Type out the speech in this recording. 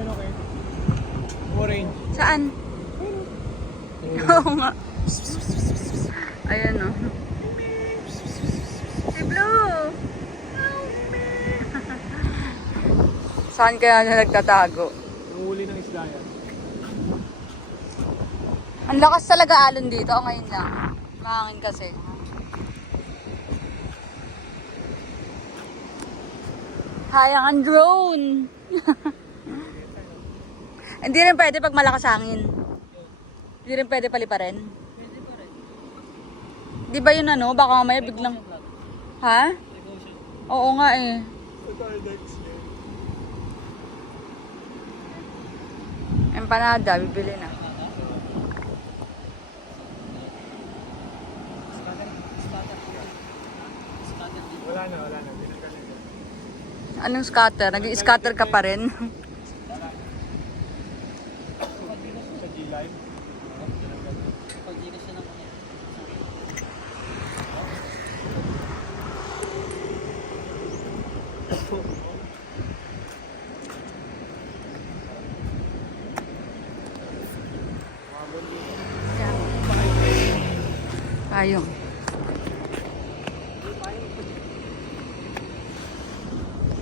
Ayun, okay. Orange. Saan? Oo nga. Ayan o. Si Blue! Saan kaya na nagtatago? Nanguli ng isda yan. Ang lakas talaga alon dito. Ngayon lang. Mahangin kasi. Hayang ang drone! Hindi rin pwede pag malakas hangin. Hindi rin pwede paliparin. Pwede pa rin. Di ba yun ano? Baka mamaya biglang... Ha? Oo nga eh. Empanada, bibili na. Wala na. Pinagaling na. Anong scatter? Nag-scatter ka pa rin? Sa G-Live. Pag di na siya ng Ayong.